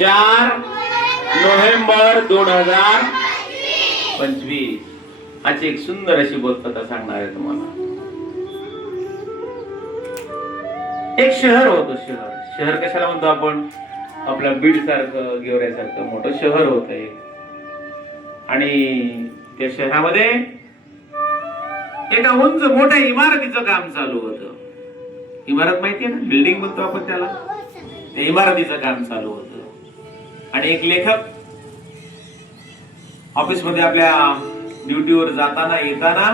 चार नोव्हेंबर दोन हजार पंचवीस. आज एक सुंदर अशी बोधकथा सांगणार आहे तुम्हाला. एक शहर होतं शहर. शहर कशाला म्हणतो आपण? आपल्या बीड सारखं गेवऱ्यासारखं मोठं शहर होत एक. आणि त्या शहरामध्ये एका उंच मोठ्या इमारतीचं काम चालू होतं. इमारत माहिती आहे ना? बिल्डिंग म्हणतो आपण त्याला. त्या इमारतीचं काम चालू होतं. आणि एक लेखक ऑफिसमध्ये आपल्या ड्युटीवर जाताना येताना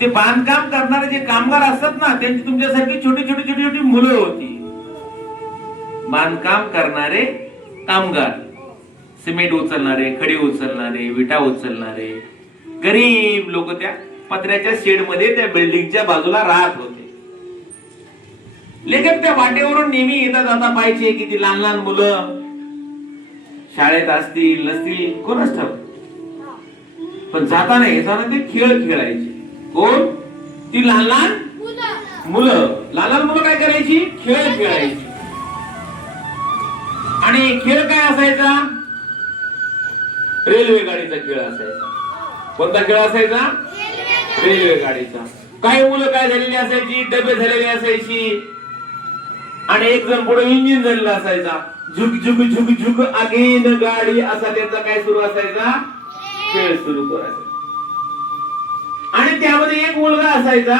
ते बांधकाम करणारे जे कामगार असतात ना त्यांची तुमच्यासारखी छोटी छोटी छोटी छोटी मुलं होती. बांधकाम करणारे कामगार. सिमेंट उचलणारे खडे उचलणारे विटा उचलणारे. गरीब लोक त्या पत्र्याच्या शेडमध्ये त्या बिल्डिंगच्या बाजूला राहत होते. लेखक त्या वाटेवरून नेहमी येता जाता पाहिजे की ती लहान लहान मुलं. शाळेत असतील नसतील कोणच ठाऊक पण जाताना येताना ते खेळ खेळायचे. कोण? ती लहान लहान मुलं. लहान लहान मुलं काय करायची? खेळ खेळायची. आणि खेळ काय असायचा? रेल्वे गाडीचा खेळ असायचा. कोणता खेळ असायचा? रेल्वे गाडीचा. काही मुलं काय झालेली असायची? डबे झालेली असायची. आणि एक जण पुढे इंजिन झालेला असायचा. झुक झुक झुक झुक अगेन गाडी असा त्यांचा काय सुरू असायचा? खेळ सुरू करायचा. आणि त्यामध्ये एक मुलगा असायचा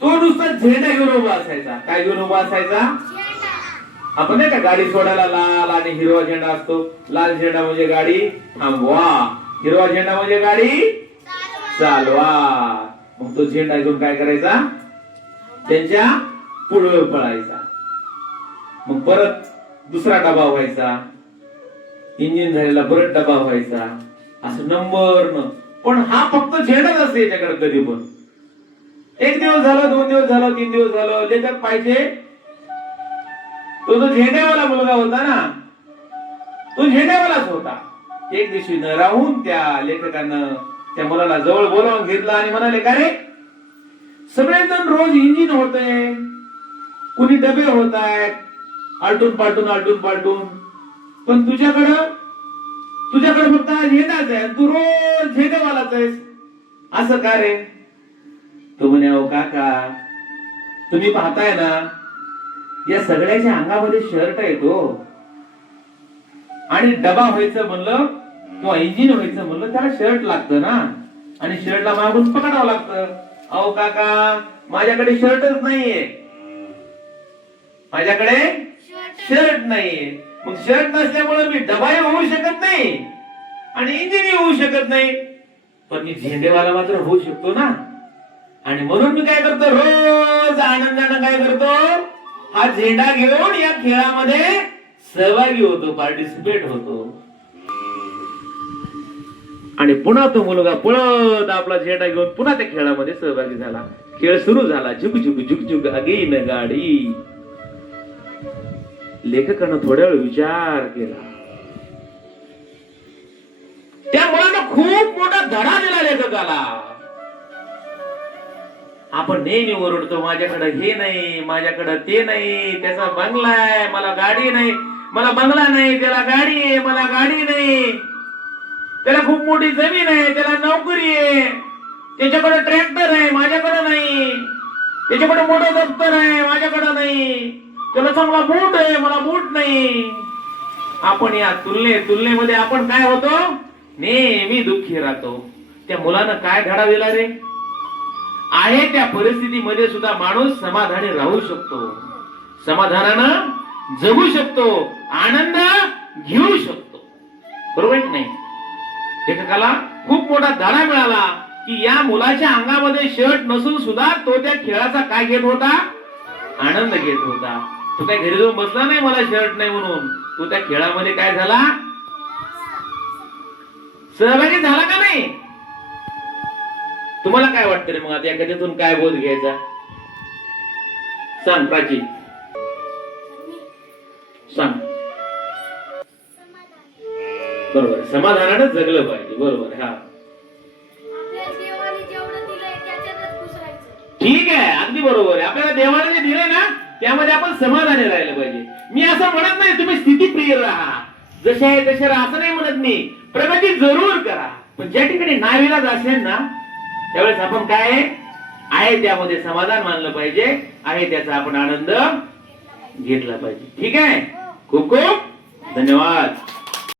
तो नुसता झेंडा घेऊन उभा असायचा. काय घेऊन उभा असायचा? आपण नाही का गाडी सोडायला लाल आणि हिरवा झेंडा असतो. लाल झेंडा म्हणजे गाडी थांबवा. हिरवा झेंडा म्हणजे गाडी चालवा. मग तो झेंडा घेऊन काय करायचा? त्यांच्या पुढे पळायचा. मग परत दुसरा डबा व्हायचा. इंजिन झालेला परत डबा व्हायचा. असं नंबर न पण हा फक्त झेंडाच असते याच्याकडे कधी पण. एक दिवस झालं दोन दिवस झालं तीन दिवस झालं लेखक पाहिजे. तो जो झेंडेवाला मुलगा होता ना तो झेंडेवालाच होता. एक दिवशी न राहून त्या लेखकानं त्या मुलाला जवळ बोलावून घेतला आणि म्हणाले का रे? सगळेजण रोज इंजिन होते कुणी डबे होत आहेत. आलटून पालटून आलटून पालटून. पण तुझ्याकडं तुझ्याकडे फक्त हा आहे. तू रोज झेंडेवालाच आहेस. असं का रे? तो म्हणे अहो काका तुम्ही पाहताय ना या सगळ्याच्या अंगामध्ये शर्ट येतो आणि डबा व्हायचं म्हणलं किंवा इंजिन व्हायचं म्हणलं त्याला शर्ट लागतं ना. आणि शर्टला मागून पकडावं लागतं. अहो काका माझ्याकडे शर्टच नाहीये. माझ्याकडे शर्ट नाहीये. मग शर्ट नसल्यामुळे मी डबाय होऊ शकत नाही आणि इंजिनही होऊ शकत नाही. पण मी झेंडेवाला मात्र होऊ शकतो ना. आणि म्हणून मी काय करतो? रोज आनंदानं काय करतो? हा झेंडा घेऊन या खेळामध्ये सहभागी होतो पार्टिसिपेट होतो. आणि पुन्हा तो मुलगा पळत आपला झेंडा घेऊन पुन्हा त्या खेळामध्ये सहभागी झाला. खेळ सुरू झाला. झुक झुक झुक झुक अगेन गाडी. लेखकानं थोड्या वेळ विचार केला. त्या मुलानं खूप मोठा धडा दिला लेखकाला. आपण नेहमी ओरडतो माझ्याकडे हे नाही माझ्याकडे ते नाही त्याचा बंगला आहे मला गाडी नाही मला बंगला नाही त्याला गाडी आहे मला गाडी नाही. त्याला खूप मोठी जमीन आहे त्याला नोकरी आहे त्याच्याकडे ट्रॅक्टर आहे माझ्याकडे नाही. त्याच्याकडे मोठं दप्तर आहे माझ्याकडे नाही. त्याला चांगला बूट आहे मला बूट नाही. आपण या तुलने तुलनेमध्ये आपण काय होतो? नेहमी दुःखी राहतो. त्या मुलानं काय धडा दिला रे? आहे त्या परिस्थितीमध्ये सुद्धा माणूस समाधानी राहू शकतो. समाधानानं जगू शकतो आनंद घेऊ शकतो. बरोबर नाही? लेखकाला खूप मोठा धडा मिळाला की या मुलाच्या अंगामध्ये शर्ट नसून सुद्धा तो त्या खेळाचा काय घेत होता? आनंद घेत होता. तू काय घरी जाऊन बसला नाही मला शर्ट नाही म्हणून? तू त्या खेळामध्ये काय झाला? सहभागी झाला का नाही? तुम्हाला काय वाटतं रे मग आता या कथेतून काय बोध घ्यायचा? सांग प्राची. सांग. बरोबर समाधानानं जगलं पाहिजे. बरोबर हा. त्यामध्ये आपण समाधानी राहिलं पाहिजे. मी असं म्हणत नाही तुम्ही स्थितीप्रिय राहा. जसे आहे तसे राहा असं नाही म्हणत मी. प्रगती जरूर करा. पण ज्या ठिकाणी नाविलाज असेल ना त्यावेळेस आपण काय आहे? त्यामध्ये समाधान मानलं पाहिजे. आहे त्याचा आपण आनंद घेतला पाहिजे. ठीक आहे? खूप खूप धन्यवाद.